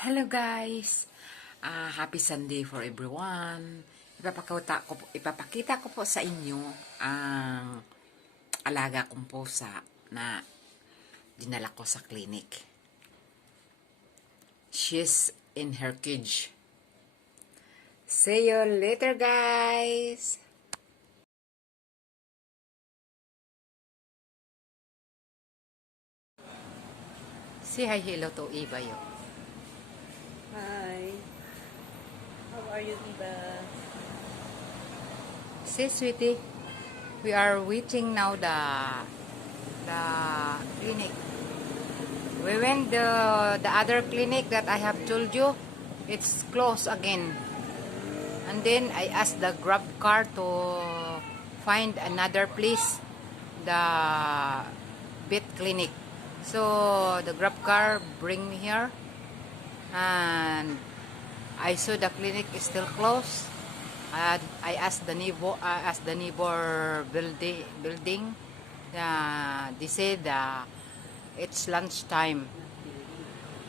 Hello guys! Happy Sunday for everyone! Ipapakita ko po sa inyo ang alaga kong pusa na dinala ko sa clinic. She's in her cage. See you later guys! Say hi hello to Eva yo. Hi. How are you, Eva? See sweetie, we are waiting now the clinic. We went the other clinic that I have told you, it's closed again. And then I asked the Grab car to find another place, the vet clinic. So the Grab car bring me here, and I saw the clinic is still closed. I asked the neighbor building. They said it's lunchtime,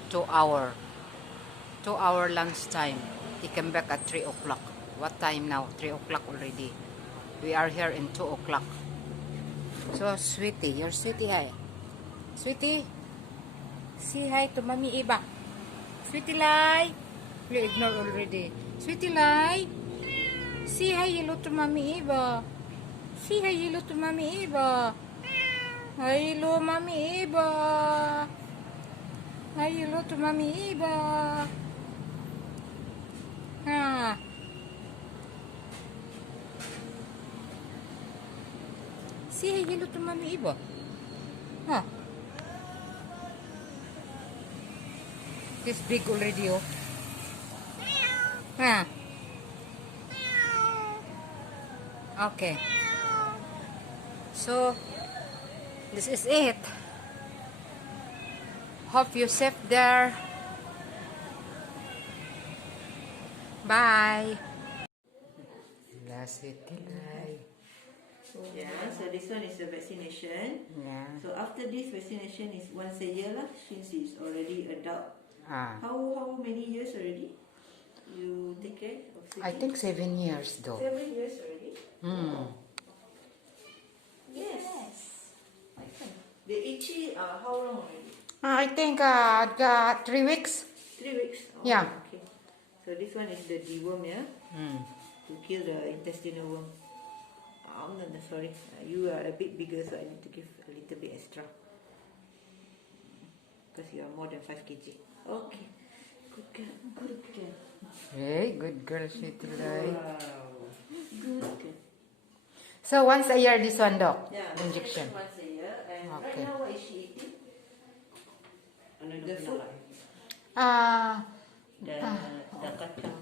2 hour lunchtime. He came back at 3 o'clock. What time now? 3 o'clock already. We are here in 2 o'clock. So sweetie, your sweetie hi. Sweetie, say hi to Mommy Eva. Sweetie Lai, you ignore already. Sweetie Lai, say hi hello to Mommy Eva. Say hi hello to Mommy Eva. Hi hello Mommy Eva. Hi hello to Mommy Eva. Ha. Say hi hello to Mommy Eva. Ha. This big already, oh. Ha. Okay. So, this is it. Hope you're safe there. Bye. Last it. Yeah, so this one is a vaccination. Yeah. So after this vaccination is once a year lah, since it's already adult. How many years already you take care of Siti? I think 7 years though. 7 years already? Yes. I think. The itchy, how long already? I think 3 weeks. 3 weeks? Oh, Yeah. Okay. So this one is the deworm, yeah? To kill the intestinal worm. Oh, no, sorry. You are a bit bigger, so I need to give a little bit extra. Because you are more than 5 kg. Okay. Good girl. Good girl. Hey, good girl, sweetie Lai. Wow. Good girl. So once a year this one, doc? Yeah, Injection. once a year. And Okay. right now, what is she eating? The food? The kacang,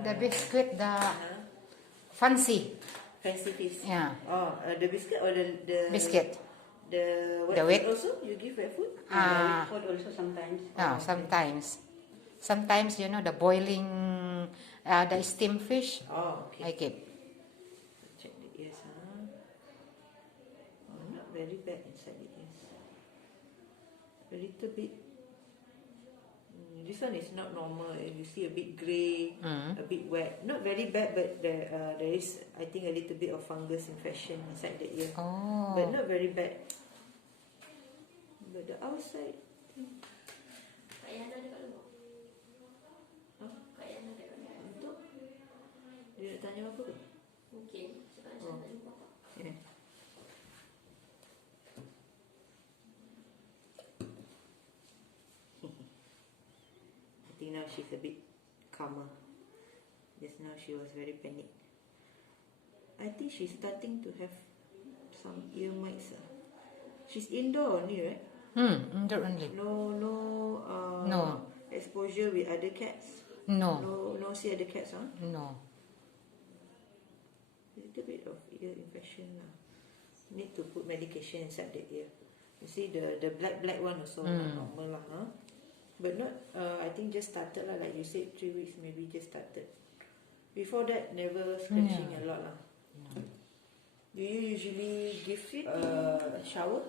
The biscuit, the fancy. fancy piece. Yeah. Oh, the biscuit or the Biscuit. The wet The food wet. also? You give wet food? Wet food also sometimes. No, sometimes. Sometimes, you know, the boiling, the steamed fish, Oh, okay. I keep. Check the ears, huh? Oh, not very bad inside the ears. A little bit. This one is not normal. You see a bit grey, a bit wet. Not very bad, but there is, I think, a little bit of fungus infection inside the ear. Oh. But not very bad. But the outside. Untuk? Dia nak tanya apa ke? Mungkin sebab saya tak jumpa Pak. Yeah. I think now she's a bit calmer. Just now she was very panicked. I think she's starting to have some ear mites. She's indoor only, right? Indoor only. No exposure with other cats. No. No see other cats, huh? No. A little bit of ear infection lah. Need to put medication inside the ear. You see the black one also not normal lah, huh? But not. I think just started lah, like you said, 3 weeks maybe just started. Before that, never scratching a lot lah. Do you usually give a shower?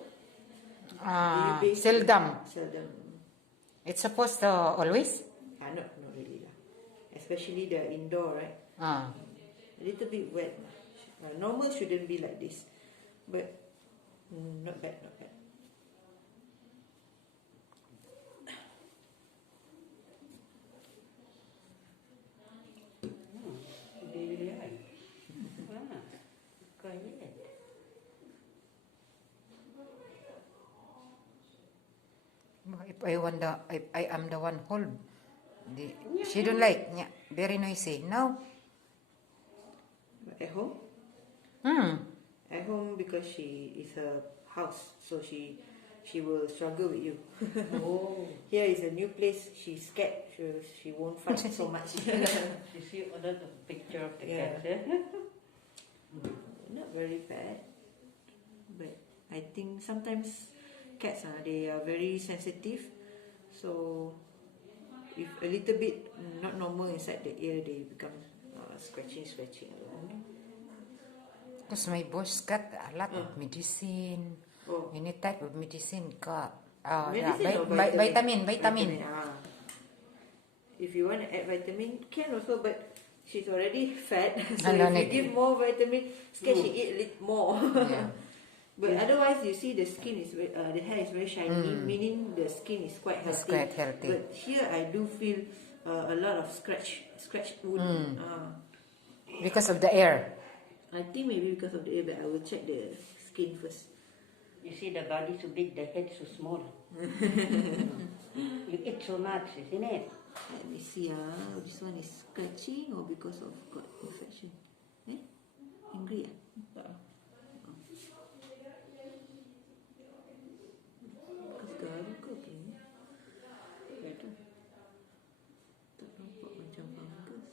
Seldom. Seldom. It's supposed to always? Not really lah. Especially the indoor, right? Ah. A little bit wet. Normal shouldn't be like this, but not bad, not bad. If I am the one hold, she don't like. Yeah, very noisy. Now, At home? At home because she is her house, so she will struggle with you. Oh, Here is a new place. She's scared. She won't fight so much. you see another picture of the Yeah. cat. Not very bad, but I think sometimes cats they are very sensitive. So if a little bit not normal inside the ear, they become scratching. because my boss got a lot of medicine. Oh. Any type of medicine got. Medicine or Vitamin. If you want to add vitamin, can also, but she's already fat. So And if don't you need- give more vitamin, scared she eat a little more. Yeah. But otherwise, you see the skin is the hair is very shiny, meaning the skin is quite healthy. It's quite healthy. But here I do feel a lot of scratch wound. Because of the air. I think maybe because of the air, but I will check the skin first. You see the body so big, the head so small. You eat so much, isn't it? Let me see. This one is scratching or because of got infection? Angry Bekas garu ke apa ni? Tak tahu. Tak nampak macam fungus.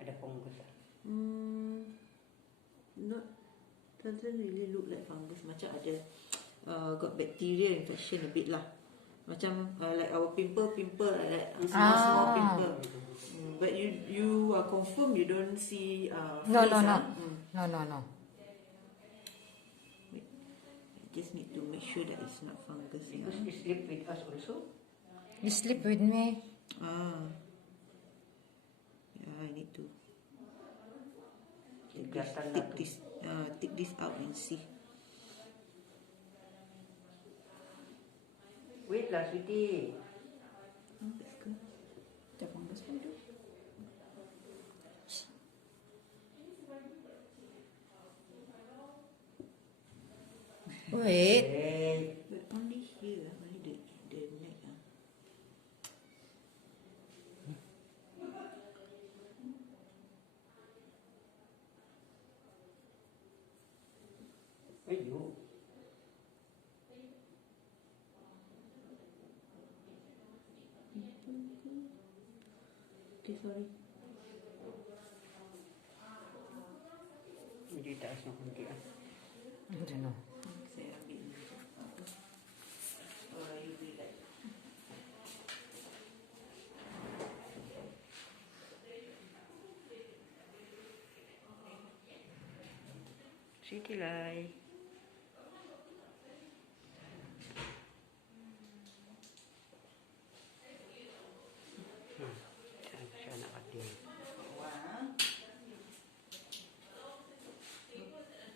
Ada fungus. Not doesn't really look like fungus. Macam ada got bacteria infection a bit lah. Macam like our pimple like that. Small pimple. But you are confirmed you don't see No. fleas, No. Wait. I just need to make sure that it's not fungus. Because you sleep with us also. You sleep with me. Yeah, I need to Kelihatan lah tu. take this out and see. Wait lah, sweetie. That's good. Macam fungus pun tu. Wait. Hey. But only here, only the neck. Where you? Okay, sorry. Jadi tak asal kunci ah. I don't know. Saya ambil ni. You be like. Sweetie lai. Siya nakating. One.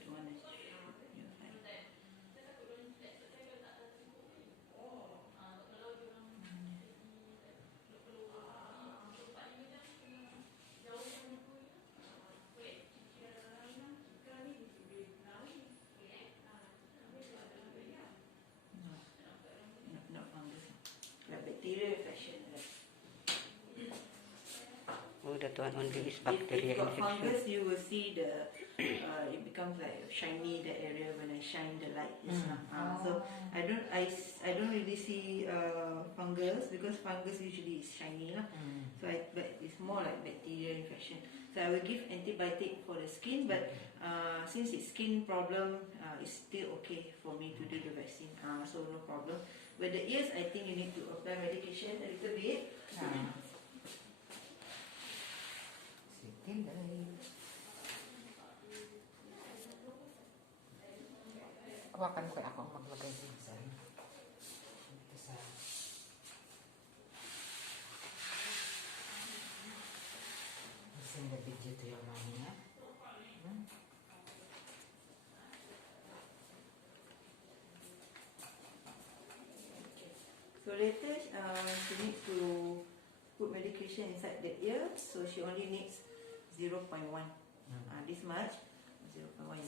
One is your hand. Not fungus. Like bacterial infection. Oh, that one only is If bacteria got infection. fungus, you will see the it becomes like shiny that area when I shine the light. So I don't really see fungus because fungus usually is shiny lah. So but it's more like bacterial infection. So I will give antibiotic for the skin, but since it's skin problem, it's still okay for me to do the vaccine. So no problem. But the ears, I think you need to apply medication a little bit. Hawakan ko ako ang maglagay din sa ito sa send the video to your mommy, yeah? So later, she needs to put medication inside the ear, so she only needs 0.1. This much, 0.1. 1,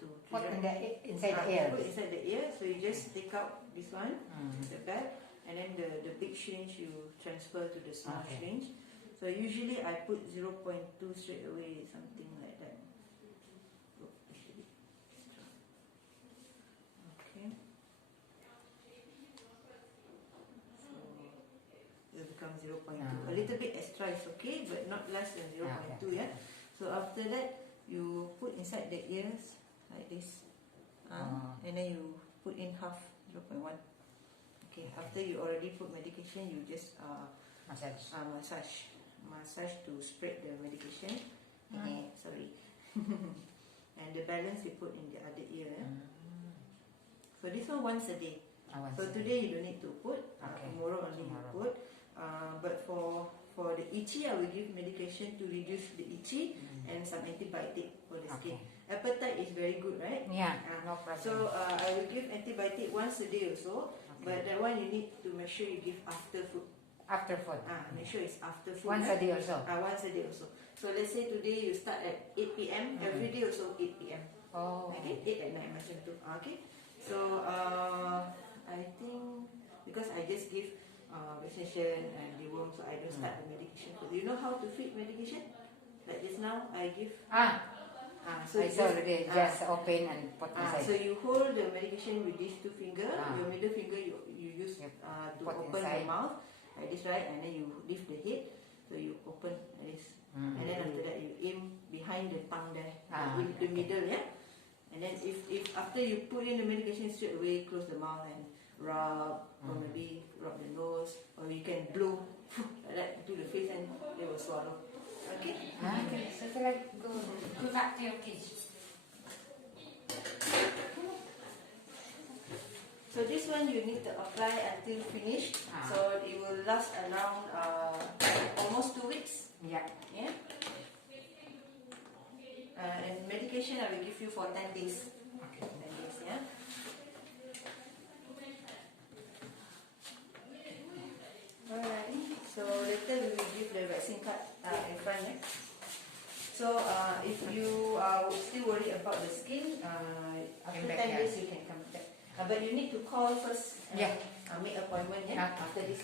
2, 3. Put inside the ear. Put inside the ear, so you just take out this one, the back, and then the big syringe you transfer to the small syringe. So usually I put 0.2 straight away, something like that. Okay. So it becomes 0.2. A little bit extra is okay, but not less than 0.2. Yeah. So after that, you put inside the ears like this, and then you put in half 0.1. Okay. After you already put medication, you just massage to spread the medication. Sorry. And the balance you put in the other ear. So this one once a day. So today you don't need to put. Tomorrow only you put. But for the itchy, I will give medication to reduce the itchy and some antibiotic for the skin. Appetite is very good, right? Yeah, no problem. So I will give antibiotic once a day also. But that one you need to make sure you give after food. After food. Make sure it's after food. Once a day also. Once a day also. So let's say today you start at 8 p.m. Every day also 8 p.m. Okay, 8 at night macam tu. Okay. So I think because I just give vaccination and deworm, so I don't start the medication. Do you know how to feed medication? Like just now I give. So I saw already, just open and put inside. So you hold the medication with these two fingers. Your middle finger you use to open inside the mouth like this, right? And then you lift the head, so you open like this. And then after that you aim behind the tongue there, in the middle, yeah. And then if after you put in the medication, straight away close the mouth and rub, or maybe rub the nose, or you can blow like that to the face and they will swallow. Okay? Okay, so it's like go back to your kids. So this one you need to apply until finished. So it will last around almost 2 weeks. Yeah. And medication I will give you for 10 days. 10 days, yeah. Alright. So later we will give the vaccine card in front, yeah. So if you are still worried about the skin, after 10 days you can come back. But you need to call first. Make appointment, yeah. After this.